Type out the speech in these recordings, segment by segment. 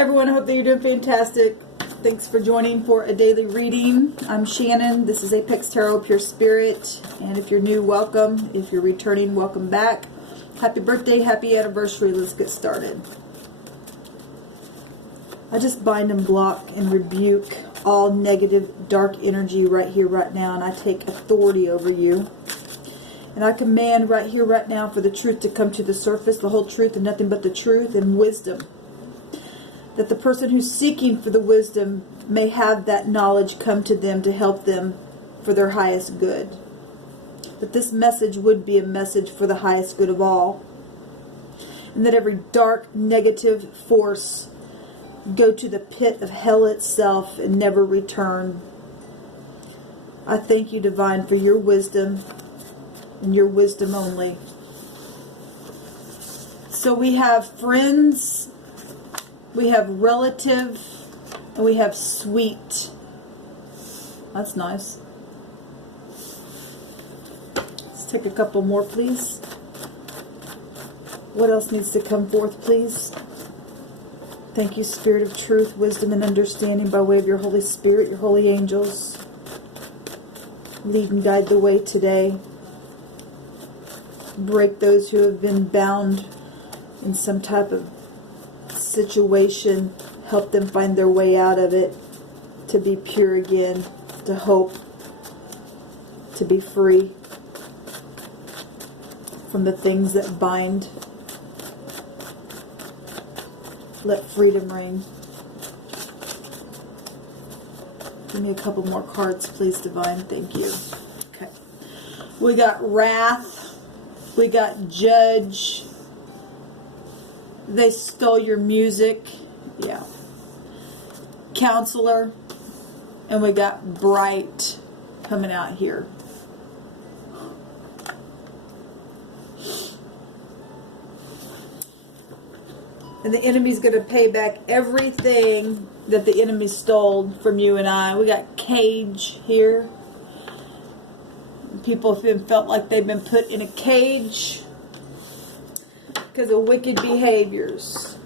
Hi everyone, I hope that you're doing fantastic. Thanks for joining for a daily reading. I'm Shannon. This is Apex Tarot Pure Spirit. And if you're new, welcome. If you're returning, welcome back. Happy birthday, happy anniversary. Let's get started. I just bind and block and rebuke all negative, dark energy right here, right now. And I take authority over you. And I command right here, right now for the truth to come to the surface, the whole truth and nothing but the truth and wisdom. That the person who's seeking for the wisdom may have that knowledge come to them to help them for their highest good. That this message would be a message for the highest good of all. And that every dark, negative force go to the pit of hell itself and never return. I thank you, Divine, for your wisdom and your wisdom only. So we have friends, we have relative, and we have sweet. That's nice. Let's take a couple more, please. What else needs to come forth, please? Thank you, Spirit of Truth, Wisdom, and Understanding by way of your Holy Spirit, your holy angels. Lead and guide the way today. Break those who have been bound in some type of situation. Help them find their way out of it, to be pure again, to hope, to be free from the things that bind. Let freedom reign. Give me a couple more cards, please, Divine. Thank you. Okay. We got Wrath. We got Judge. They stole your music. Yeah. Counselor. And we got Bright coming out here. And the enemy's going to pay back everything that the enemy stole from you and I. We got Cage here. People have felt like they've been put in a cage because of wicked behaviors.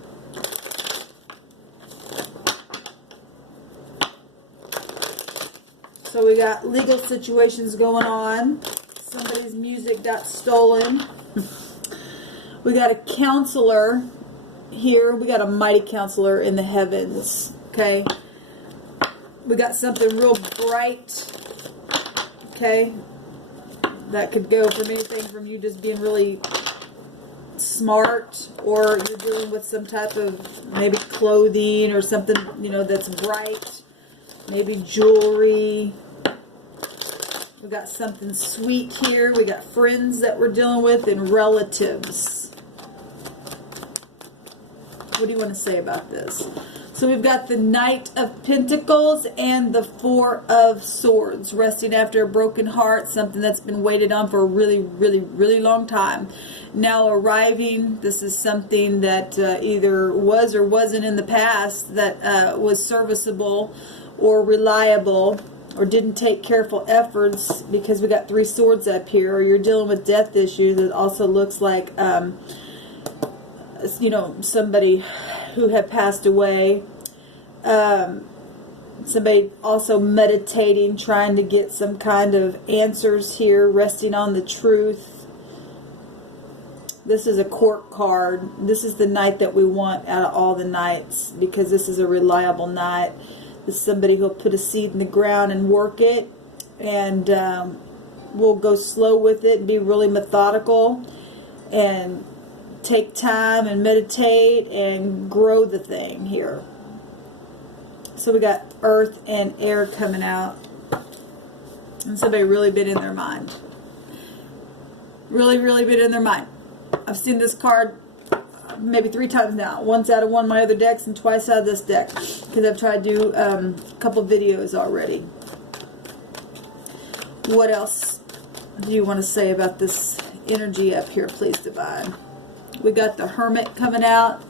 So we got legal situations going on. Somebody's music got stolen. We got a counselor here. We got a mighty counselor in the heavens. Okay. We got something real bright. Okay. That could go from anything from you just being really smart, or you're dealing with some type of maybe clothing or something, you know, that's bright. Maybe jewelry. We got something sweet here. We got friends that we're dealing with and relatives. What do you want to say about this? So we've got the Knight of Pentacles and the Four of Swords, resting after a broken heart, something that's been waited on for a really, really, really long time. Now arriving. This is something that either was or wasn't in the past, that was serviceable or reliable, or didn't take careful efforts, because we got three swords up here. Or you're dealing with death issues. It also looks like you know, somebody who had passed away. Somebody also meditating, trying to get some kind of answers here, resting on the truth. This is a court card. This is the knight that we want out of all the knights, because this is a reliable knight. This is somebody who'll put a seed in the ground and work it, and will go slow with it and be really methodical and take time and meditate and grow the thing here. So we got earth and air coming out. And somebody really been in their mind. Really, really been in their mind. I've seen this card maybe 3 times now. Once out of one of my other decks and twice out of this deck, because I've tried to do a couple videos already. What else do you want to say about this energy up here, please, Divine? We got the Hermit coming out.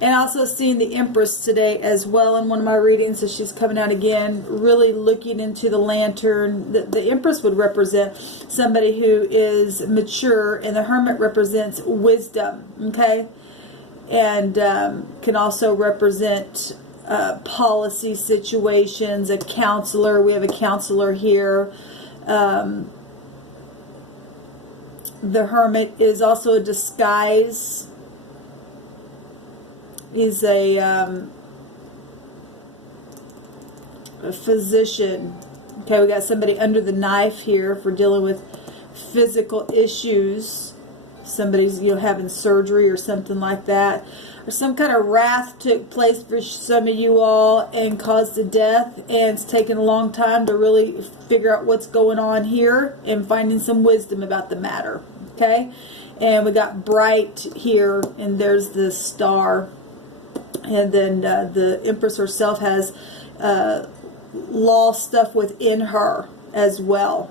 And also seeing the Empress today as well in one of my readings. So she's coming out again, really looking into the lantern. The Empress would represent somebody who is mature, and the Hermit represents wisdom, okay? and can also represent policy situations, a counselor. We have a counselor here. The Hermit is also a disguise. He's a physician. Okay, we got somebody under the knife here for dealing with physical issues. Somebody's, you know, having surgery or something like that. Or some kind of wrath took place for some of you all and caused a death, and it's taken a long time to really figure out what's going on here and finding some wisdom about the matter. Okay, and we got bright here, and there's the star, and then the Empress herself has law stuff within her as well.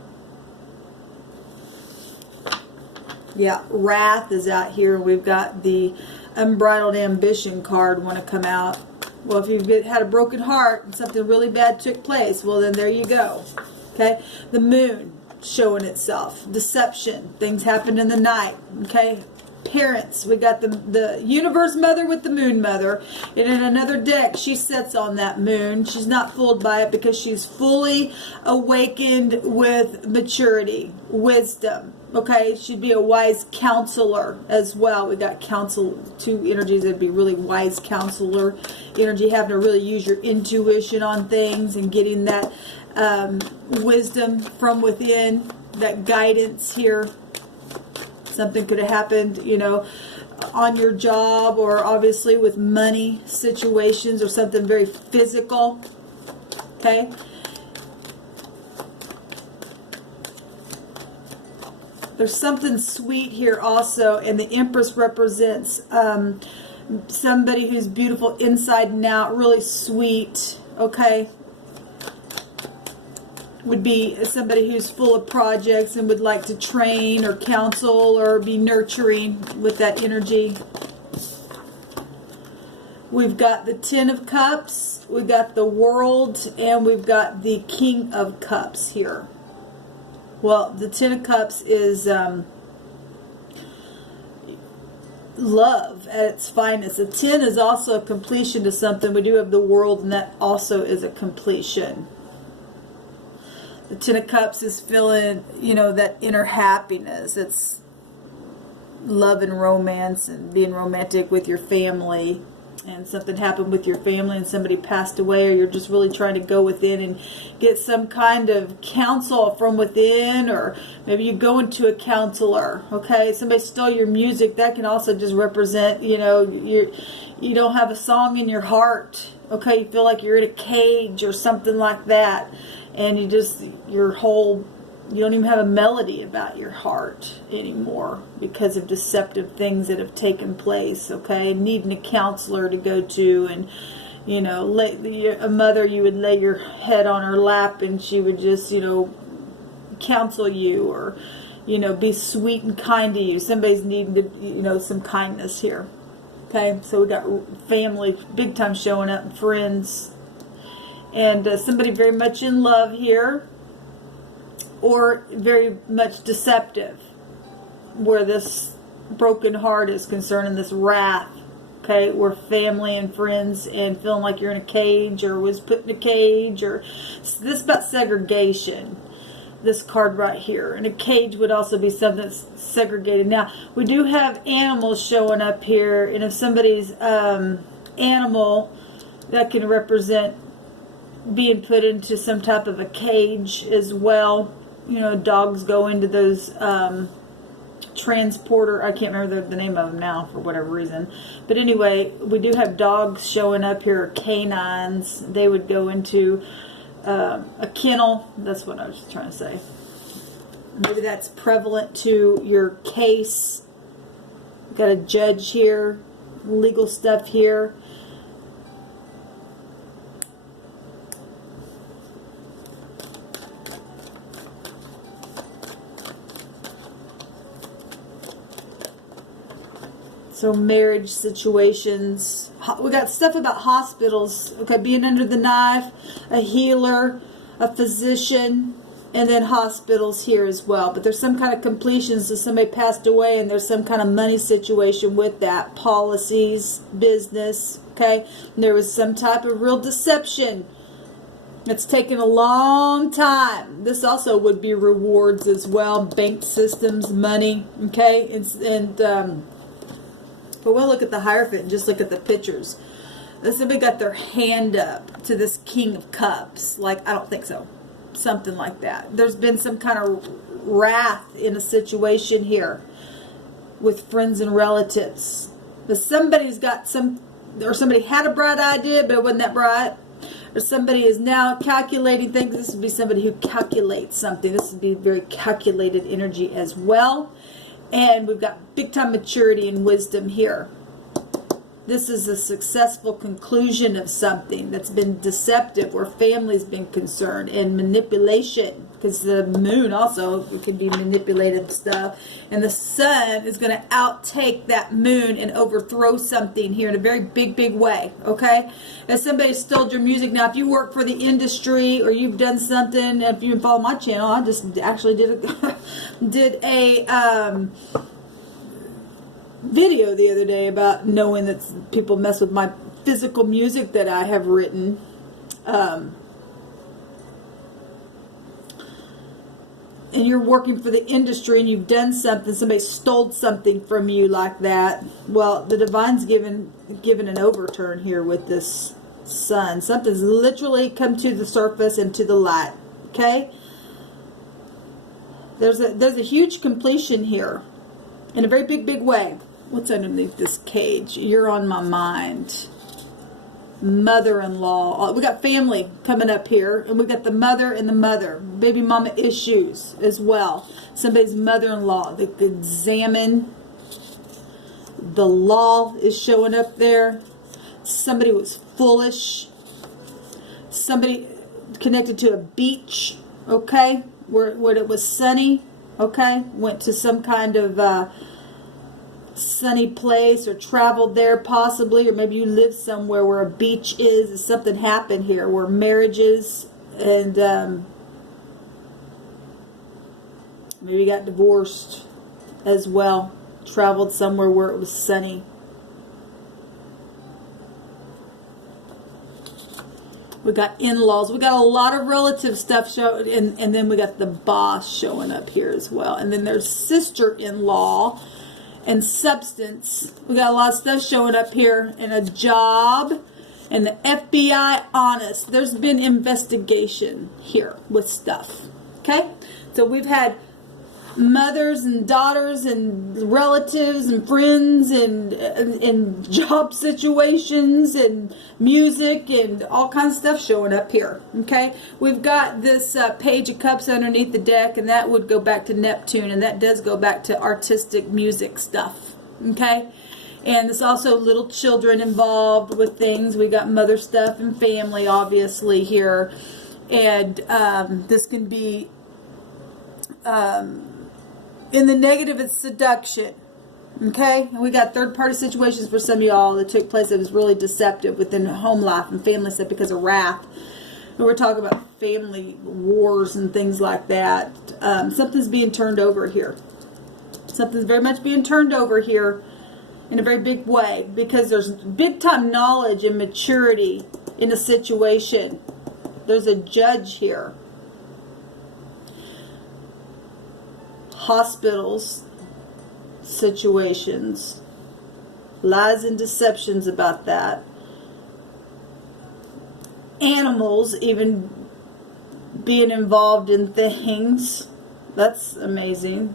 Yeah, wrath is out here. We've got the unbridled ambition card want to come out. Well, if you've had a broken heart and something really bad took place, well, then there you go. Okay, the moon showing itself. Deception. Things happen in the night. Okay, parents. We got the universe mother with the moon mother. And in another deck, she sits on that moon. She's not fooled by it because she's fully awakened with maturity, wisdom. Okay, she'd be a wise counselor as well. We got counsel, two energies that'd be really wise counselor energy, having to really use your intuition on things and getting that wisdom from within, that guidance here. Something could have happened, you know, on your job, or obviously with money situations, or something very physical. Okay. There's something sweet here also, and the Empress represents somebody who's beautiful inside and out, really sweet, okay? Would be somebody who's full of projects and would like to train or counsel or be nurturing with that energy. We've got the Ten of Cups, we've got the World, and we've got the King of Cups here. Well, the Ten of Cups is love at its finest. A 10 is also a completion to something. We do have the World, and that also is a completion. The Ten of Cups is feeling, you know, that inner happiness. It's love and romance and being romantic with your family. And something happened with your family and somebody passed away, or you're just really trying to go within and get some kind of counsel from within, or maybe you go into a counselor. Okay, somebody stole your music. That can also just represent, you know, you don't have a song in your heart. Okay, you feel like you're in a cage or something like that, and you just, you don't even have a melody about your heart anymore because of deceptive things that have taken place, okay? Needing a counselor to go to, and, you know, a mother, you would lay your head on her lap and she would just, you know, counsel you, or, you know, be sweet and kind to you. Somebody's needing to, you know, some kindness here, okay? So we got family big time showing up, friends, and somebody very much in love here, or very much deceptive, where this broken heart is concerned, and this wrath, okay, where family and friends and feeling like you're in a cage, or was put in a cage, or this is about segregation, this card right here. And a cage would also be something that's segregated. Now, we do have animals showing up here, and if somebody's animal, that can represent being put into some type of a cage as well. You know, dogs go into those transporter, I can't remember the name of them now for whatever reason. But anyway, we do have dogs showing up here, canines. They would go into a kennel. That's what I was trying to say. Maybe that's prevalent to your case. We've got a judge here, legal stuff here. So marriage situations. We got stuff about hospitals. Okay, being under the knife, a healer, a physician. And then hospitals here as well. But there's some kind of completion, so somebody passed away and there's some kind of money situation with that. Policies, business, okay? And there was some type of real deception. It's taken a long time. This also would be rewards as well. Bank systems, money, okay? But we'll look at the Hierophant and just look at the pictures. Somebody got their hand up to this King of Cups. Like, I don't think so. Something like that. There's been some kind of wrath in a situation here with friends and relatives. But somebody's got or somebody had a bright idea, but it wasn't that bright. Or somebody is now calculating things. This would be somebody who calculates something. This would be very calculated energy as well. And we've got big time maturity and wisdom here. This is a successful conclusion of something that's been deceptive, where family's been concerned, and manipulation, because the moon also could be manipulative stuff. And the sun is going to outtake that moon and overthrow something here in a very big, big way. Okay? If somebody stole your music, now if you work for the industry or you've done something, if you follow my channel, I just actually did a video the other day about knowing that people mess with my physical music that I have written. And you're working for the industry and you've done something, somebody stole something from you like that. Well, the divine's given an overturn here with this sun. Something's literally come to the surface and to the light. Okay? There's a huge completion here in a very big, big way. What's underneath this cage? You're on my mind. Mother-in-law. We got family coming up here. And we got the mother and the mother. Baby mama issues as well. Somebody's mother-in-law. They could examine. The law is showing up there. Somebody was foolish. Somebody connected to a beach. Okay? Where it was sunny. Okay? Went to some kind of sunny place or traveled there possibly, or maybe you live somewhere where a beach is, and something happened here where marriages, and maybe you got divorced as well, traveled somewhere where it was sunny. We got in-laws. We got a lot of relative stuff showing, and then we got the boss showing up here as well. And then there's sister-in-law and substance. We got a lot of stuff showing up here, and a job, and the FBI honest. There's been investigation here with stuff. Okay? So we've had mothers and daughters and relatives and friends and job situations and music and all kinds of stuff showing up here. Okay, we've got this Page of Cups underneath the deck, and that would go back to Neptune, and that does go back to artistic music stuff. Okay, and there's also little children involved with things. We got mother stuff and family obviously here, and this can be in the negative, it's seduction. Okay? And we got third-party situations for some of y'all that took place that was really deceptive within home life and family stuff because of wrath. And we're talking about family wars and things like that. Something's being turned over here. Something's very much being turned over here in a very big way, because there's big-time knowledge and maturity in a situation. There's a judge here. Hospitals, situations, lies and deceptions about that. Animals even being involved in things. That's amazing.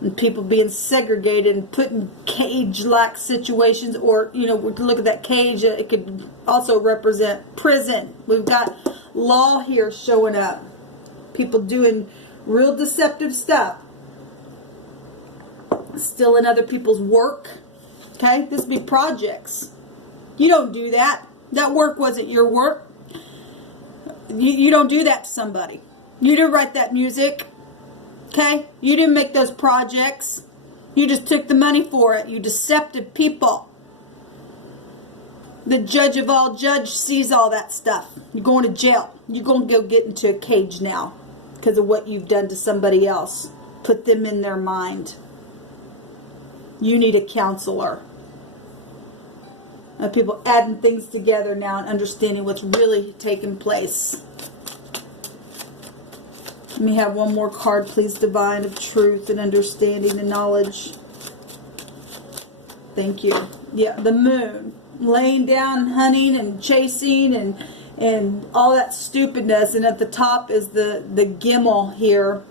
And people being segregated and put in cage-like situations, or, you know, we can look at that cage. It could also represent prison. We've got law here showing up. People doing real deceptive stuff. Stealing other people's work. Okay? This would be projects. You don't do that. That work wasn't your work. You don't do that to somebody. You didn't write that music. Okay? You didn't make those projects. You just took the money for it. You deceptive people. The judge of all judge sees all that stuff. You're going to jail. You're going to go get into a cage now. because of what you've done to somebody else. Put them in their mind. You need a counselor. People adding things together now and understanding what's really taking place. Let me have one more card, please, Divine, of truth and understanding and knowledge. Thank you. Yeah, the moon. Laying down, hunting and chasing and all that stupidness. And at the top is the Gimel here.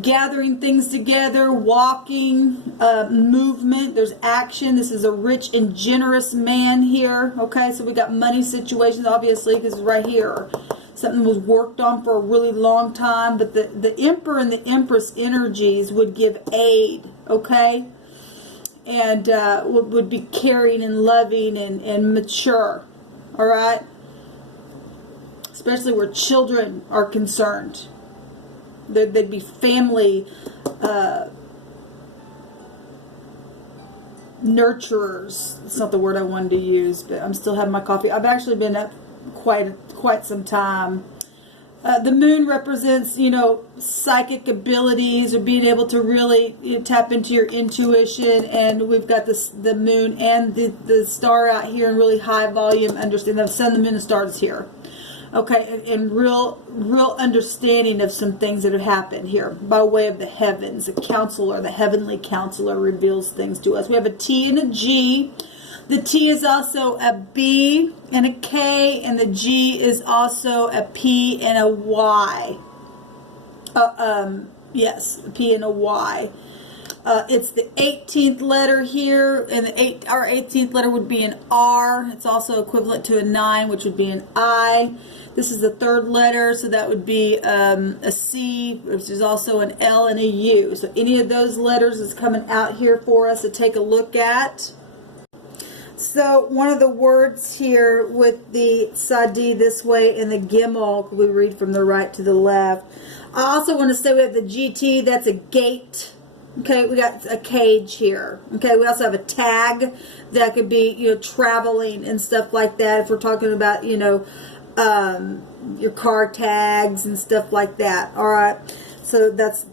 Gathering things together, walking, movement. There's action. This is a rich and generous man here. Okay, so we got money situations, obviously, because it's right here. Something was worked on for a really long time. But the Emperor and the Empress energies would give aid. Okay, and would be caring and loving and mature. All right, especially where children are concerned. They'd be family nurturers. It's not the word I wanted to use, but I'm still having my coffee. I've actually been up quite some time. The moon represents, psychic abilities or being able to really tap into your intuition. And we've got the moon and the star out here in really high volume. Understand the sun, the moon, and stars here. Okay, and real understanding of some things that have happened here by way of the heavens. A counselor, the heavenly counselor, reveals things to us. We have a T and a G. The T is also a B and a K, and the G is also a P and a Y. Yes, a P and a Y. It's the 18th letter here, and our 18th letter would be an R. It's also equivalent to a 9, which would be an I. This is the 3rd letter, so that would be a C, which is also an L and a U. So any of those letters is coming out here for us to take a look at. So one of the words here with the Sadi this way and the Gimel, we read from the right to the left. I also want to say we have the GT, that's a gate. Okay, we got a cage here. Okay, we also have a tag that could be, traveling and stuff like that. If we're talking about, your car tags and stuff like that. All right, so that's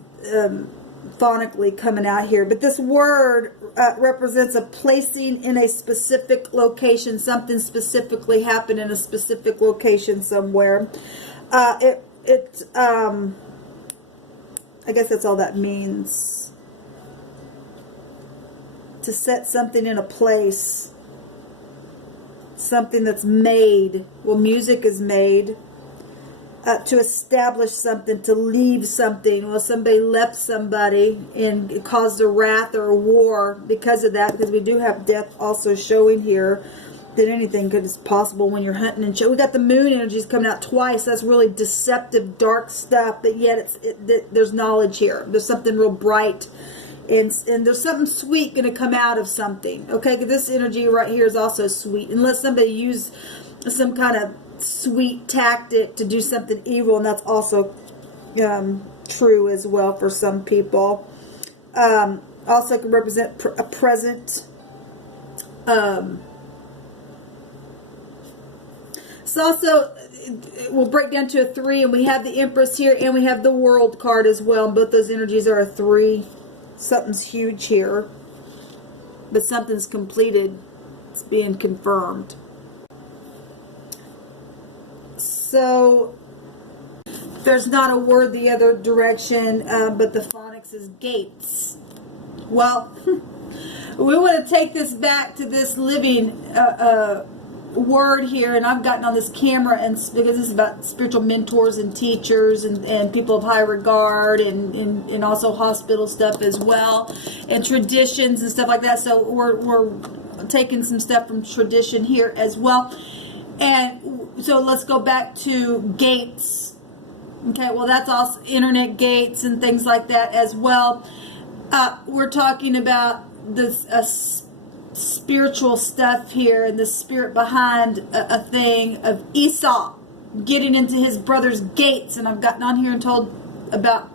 phonically coming out here. But this word represents a placing in a specific location. Something specifically happened in a specific location somewhere. I guess that's all that means. To set something in a place, something that's made. Well, music is made. To establish something, to leave something. Well, somebody left somebody and it caused a wrath or a war because of that, because we do have death also showing here. That anything is possible when you're hunting and we got the moon energies coming out twice. That's really deceptive, dark stuff, but yet there's knowledge here. There's something real bright. And there's something sweet going to come out of something. Okay, this energy right here is also sweet. Unless somebody used some kind of sweet tactic to do something evil, and that's also true as well for some people. Also can represent a present. It's also, we'll break down to a 3, and we have the Empress here, and we have the World card as well. And both those energies are a 3. Something's huge here, but something's completed. It's being confirmed. So there's not a word the other direction, but the phonics is gates. Well, we want to take this back to this living word here, and I've gotten on this camera, and because this is about spiritual mentors and teachers and people of high regard, and also hospital stuff as well, and traditions and stuff like that. So we're taking some stuff from tradition here as well. And so let's go back to gates. Okay, well, that's also internet gates and things like that as well. We're talking about this spiritual stuff here, and the spirit behind a thing of Esau getting into his brother's gates. And I've gotten on here and told about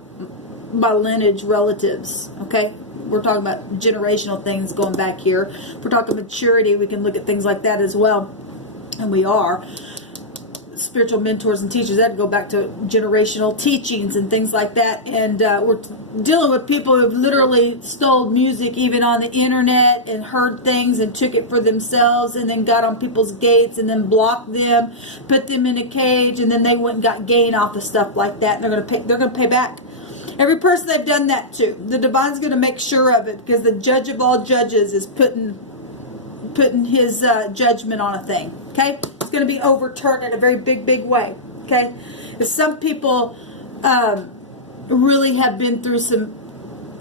my lineage relatives. Okay, we're talking about generational things going back here. If we're talking maturity, we can look at things like that as well, and we are. spiritual mentors and teachers. That go back to generational teachings and things like that. And we're dealing with people who've literally stole music even on the internet and heard things and took it for themselves and then got on people's gates and then blocked them, put them in a cage, and then they went and got gain off of stuff like that. And they're gonna pay back. Every person they've done that to, the divine's going to make sure of it, because the judge of all judges is putting his judgment on a thing. Okay, it's going to be overturned in a very big way. Okay, because some people really have been through some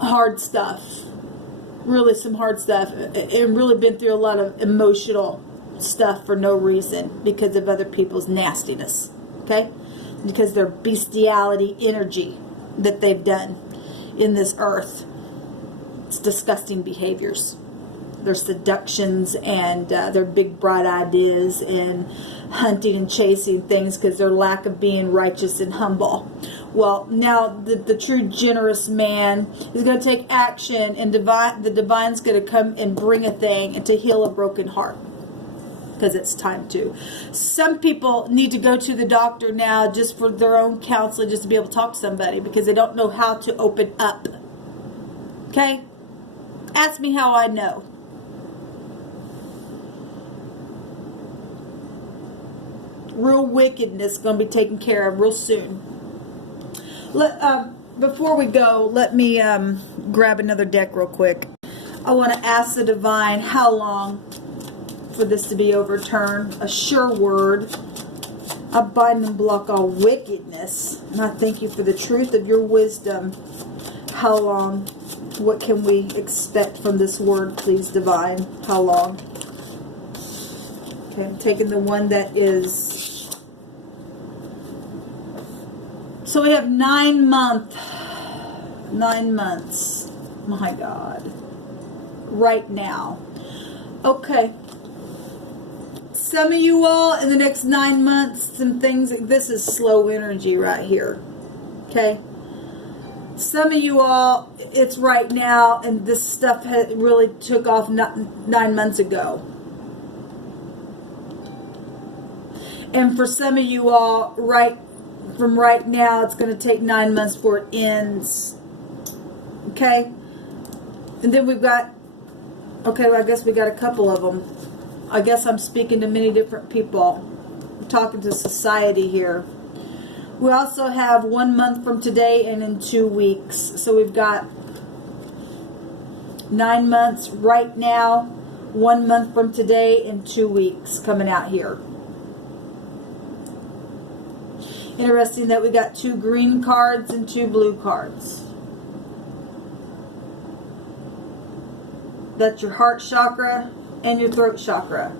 hard stuff, and really been through a lot of emotional stuff for no reason because of other people's nastiness. Okay, because of their bestiality energy that they've done in this earth. It's disgusting behaviors. Their seductions and their big bright ideas and hunting and chasing things because their lack of being righteous and humble. Well, now the true generous man is going to take action, and the divine's going to come and bring a thing and to heal a broken heart. Because it's time to. Some people need to go to the doctor now just for their own counseling, just to be able to talk to somebody, because they don't know how to open up. Okay? Ask me how I know. Real wickedness is going to be taken care of real soon. Before we go, let me grab another deck real quick. I want to ask the divine how long for this to be overturned. A sure word. I bind and block all wickedness, and I thank you for the truth of your wisdom. How long? What can we expect from this word, please, divine? How long? Okay, I'm taking the one that is. So we have 9 months. 9 months. My God. Right now. Okay. Some of you all in the next 9 months, some things, this is slow energy right here. Okay? Some of you all, it's right now, and this stuff really took off 9 months ago. And for some of you all, from right now, it's going to take 9 months before it ends. Okay? And then we've got, okay, well, I guess we got a couple of them. I guess I'm speaking to many different people. I'm talking to society here. We also have 1 month from today and in 2 weeks. So we've got 9 months right now, 1 month from today, and 2 weeks coming out here. Interesting that we got 2 green cards and 2 blue cards. That's your heart chakra and your throat chakra.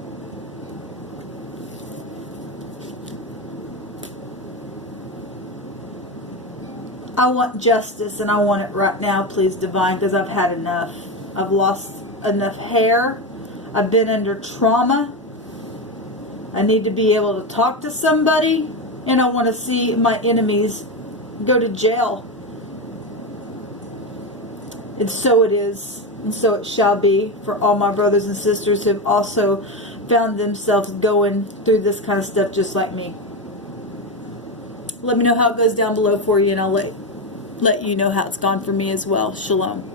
I want justice, and I want it right now, please, divine, because I've had enough. I've lost enough hair. I've been under trauma. I need to be able to talk to somebody, and I want to see my enemies go to jail. And so it is. And so it shall be for all my brothers and sisters who have also found themselves going through this kind of stuff just like me. Let me know how it goes down below for you, and I'll let you know how it's gone for me as well. Shalom.